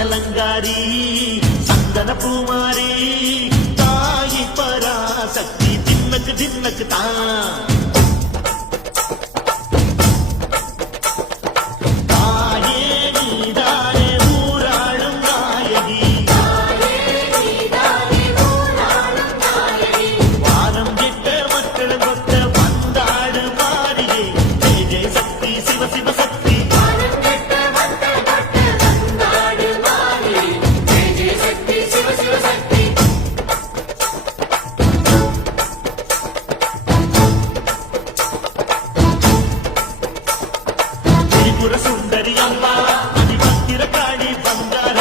அலங்காரி சந்தன பூமாரி தாயி பராசக்தி தின்னக்கு தின்னக்கு தான் சுந்தரி அம்மா அதிபத்திர காளி பங்கார